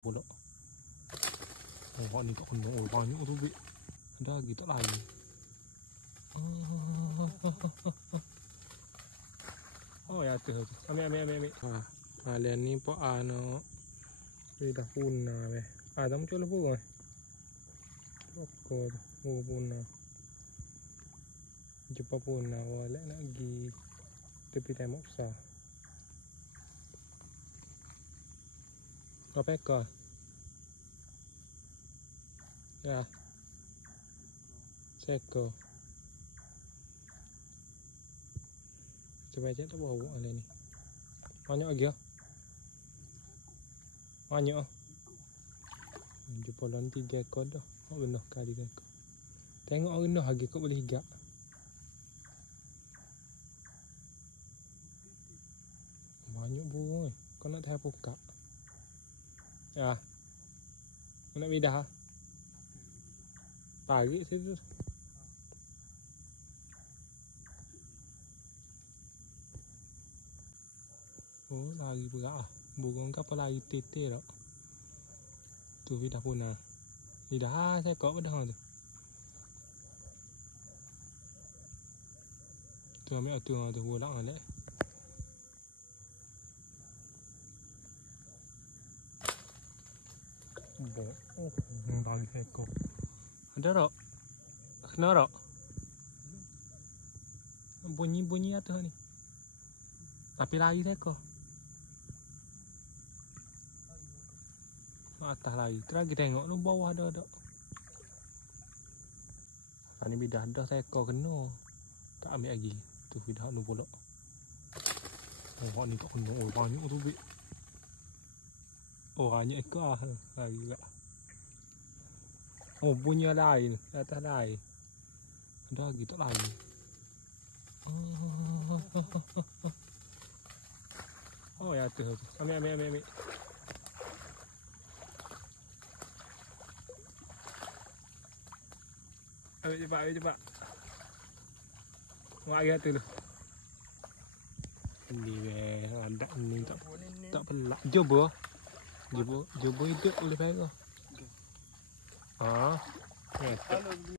pula. Oh, ni tak kena. Oh, banyak tu bik. Ada lagi tak lagi. Oh, ya tu. Ambil. Ha, lian ni po ano. Ini dah punah weh. Ah, tak muncul pun. Apa tu? Oh, punah. Jumpa punah. Walek nak pergi tepi tembok besar. Berapa ekor? Ya. Seekor. Coba cek tak bau ada ni. Banyak lagi ah. Banyak ah. Jumpa dalam 3 ekor dah. Oh, rendah kali 3 ekor. Tengok rendah lagi kau boleh higap. Banyak burung. Kau nak tahan buka. Ya. Kau nak bidah ah. Tarik situ. Oh, lari berat ah. Burung kapal lari tete tak. Tu bidah punah. Bidah ah, saya kau dah tu. Tu ambil tu bolak ah lek. Oh, lari ekor. Ada tak? Kena tak? Bunyi atas ni. Tapi lari ekor. Atas lari. Terus kita tengok tu bawah ada. Ni bidah dah ekor kena. Tak ambil lagi. Tu bidah tu pula. Oh, ni tak kena. Oh, banyak tu bik. Oh, banyak ekor ah. Lari lah. Oh, bunyi ada air ni. Atas ada air. Ada lagi tak lari. Oh, ya tu. Ambil. Ambil cepat. Mak dia tu. Ni weh, ada ni tak pelak. Jobo hidup boleh pegang. Ha.